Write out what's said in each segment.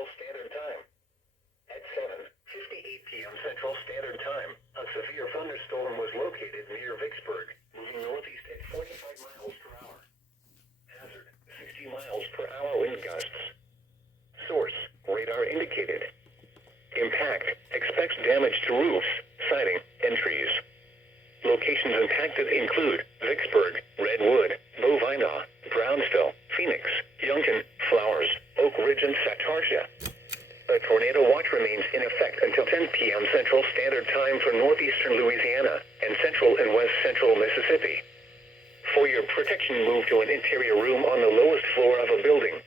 Central Standard Time. At 7:58 p.m. Central Standard Time, a severe thunderstorm was located near Vicksburg, moving northeast at 45 miles per hour. Hazard, 60 miles per hour wind gusts. Source, radar indicated. Impact, expects damage to roofs, siding, and trees. Locations impacted include Vicksburg, Redwood, Bovina, Brownsville, Phoenix, Youngton, Flowers, Oak Ridge, and Satartia. A tornado watch remains in effect until 10 p.m. Central Standard Time for northeastern Louisiana and central and west central Mississippi. For your protection, move to an interior room on the lowest floor of a building.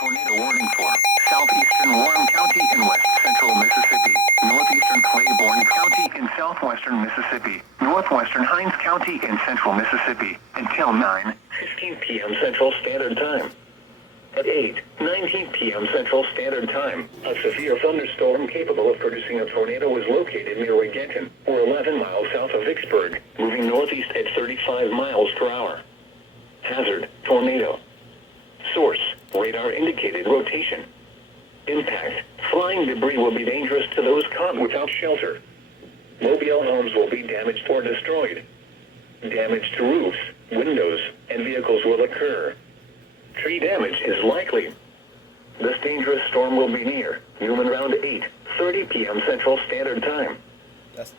Tornado warning for southeastern Warren County in west central Mississippi, northeastern Claiborne County in southwestern Mississippi, northwestern Hinds County in central Mississippi, until 9:15 p.m. Central Standard Time. At 8:19 p.m. Central Standard Time, a severe thunderstorm capable of producing a tornado was located near Regenton, or 11 miles south of Vicksburg, moving northeast at 35 miles per hour. Hazard, tornado. Source, radar indicated rotation. Impact, flying debris will be dangerous to those caught without shelter. Mobile homes will be damaged or destroyed. Damage to roofs, windows, and vehicles will occur. Tree damage is likely. This dangerous storm will be near Newman around 8:30 p.m. Central Standard Time.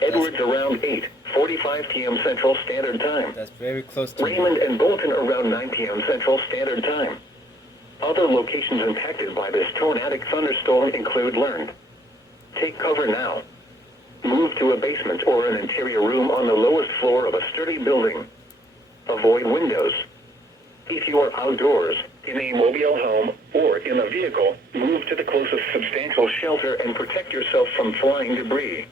Edwards around 8:45 p.m. Central Standard Time. That's very close to Raymond and Bolton around 9 p.m. Central Standard Time. Other locations impacted by this tornadic thunderstorm include learned. Take cover now. Move to a basement or an interior room on the lowest floor of a sturdy building. Avoid windows. If you are outdoors, in a mobile home, or in a vehicle, move to the closest substantial shelter and protect yourself from flying debris.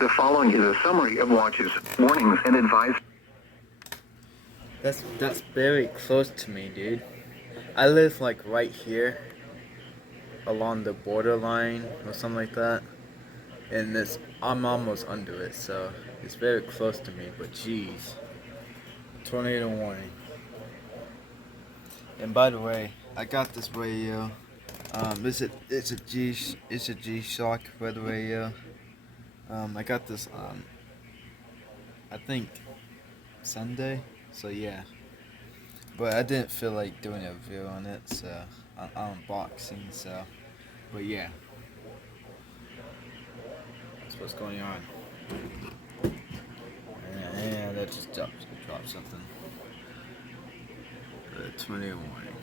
The following is a summary of watches, warnings, and advice. That's very close to me, dude. I live like right here, along the borderline or something like that, and I'm almost under it, so it's very close to me. But jeez, tornado warning. And by the way, I got this radio. It's a G-Shock weather radio. I got this I think Sunday, so yeah. But I didn't feel like doing a review on it, so unboxing, so. But yeah, that's what's going on. And that just dropped something. The tornado warning.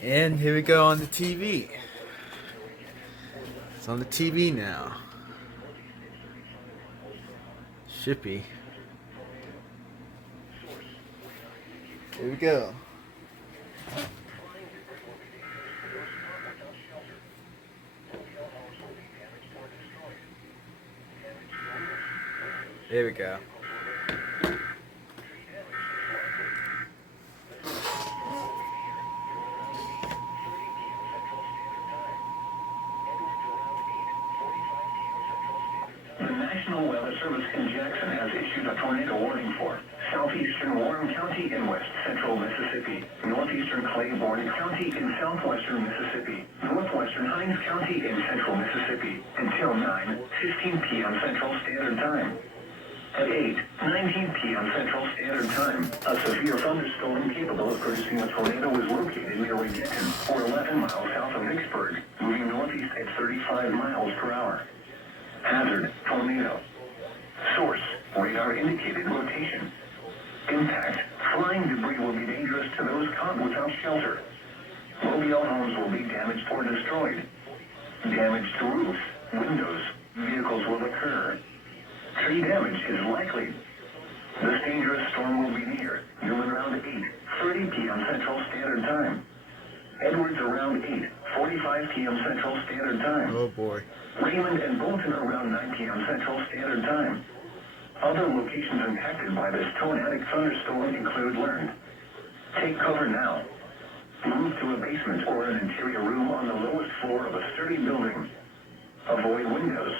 And here we go on the TV. It's on the TV now. Shippy. Here we go. There we go. National Weather Service in Jackson has issued a tornado warning for southeastern Warren County in west central Mississippi, northeastern Claiborne County in southwestern Mississippi, northwestern Hinds County in central Mississippi, until 9:15 p.m. Central Standard Time. At 8:19 p.m. Central Standard Time, a severe thunderstorm capable of producing a tornado was located near Regenton, or 11 miles south of Vicksburg, moving northeast at 35 miles per hour. Hazard, tornado. Source, radar indicated rotation. Impact, flying debris will be dangerous to those caught without shelter. Mobile homes will be damaged or destroyed. Damage to roofs, windows, vehicles will occur. Tree damage is likely. This dangerous storm will be near Newman around 8:30 p.m. Central Standard Time. Edwards around 8:45 p.m. Central Standard Time. Oh boy. Raymond and Bolton around 9 p.m. Central Standard Time. Other locations impacted by this tornadic thunderstorm include learned. Take cover now. Move to a basement or an interior room on the lowest floor of a sturdy building. Avoid windows.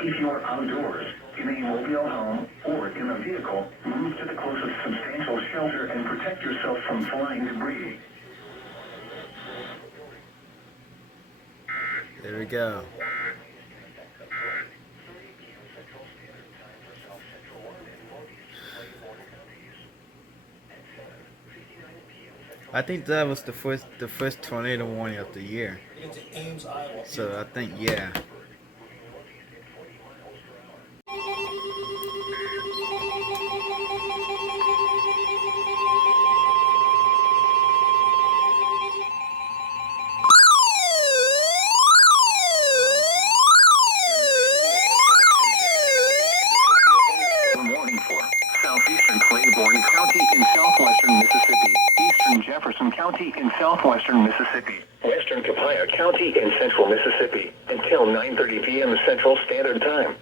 If you are outdoors, in a mobile home, or in a vehicle, move to the closest substantial shelter and protect yourself from flying debris. There we go. I think that was the first tornado warning of the year. It's in Ames, Iowa. So I think, yeah. Warning for southeastern Claiborne County in southwestern Mississippi, eastern Jefferson County in southwestern Mississippi, western Copiah County in central Mississippi, until 9:30 p.m. Central Standard Time.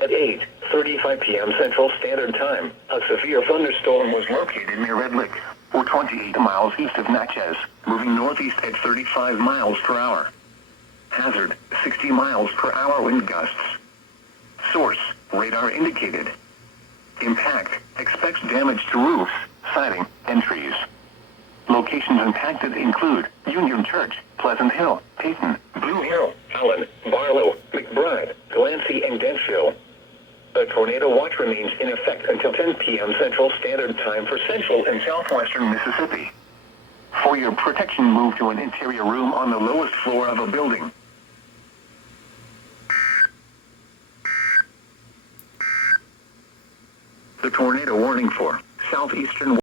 At 8:35 p.m. Central Standard Time, a severe thunderstorm was located near Red Lick, or 28 miles east of Natchez, moving northeast at 35 miles per hour. Hazard, 60 miles per hour wind gusts. Source, radar indicated. Impact, expects damage to roofs, siding, and trees. Locations impacted include Union Church, Pleasant Hill, Peyton, Blue Hill, Allen, Barlow, McBride, Delancey, and Dentville. A tornado watch remains in effect until 10 p.m. Central Standard Time for central and southwestern Mississippi. For your protection, move to an interior room on the lowest floor of a building. The tornado warning for southeastern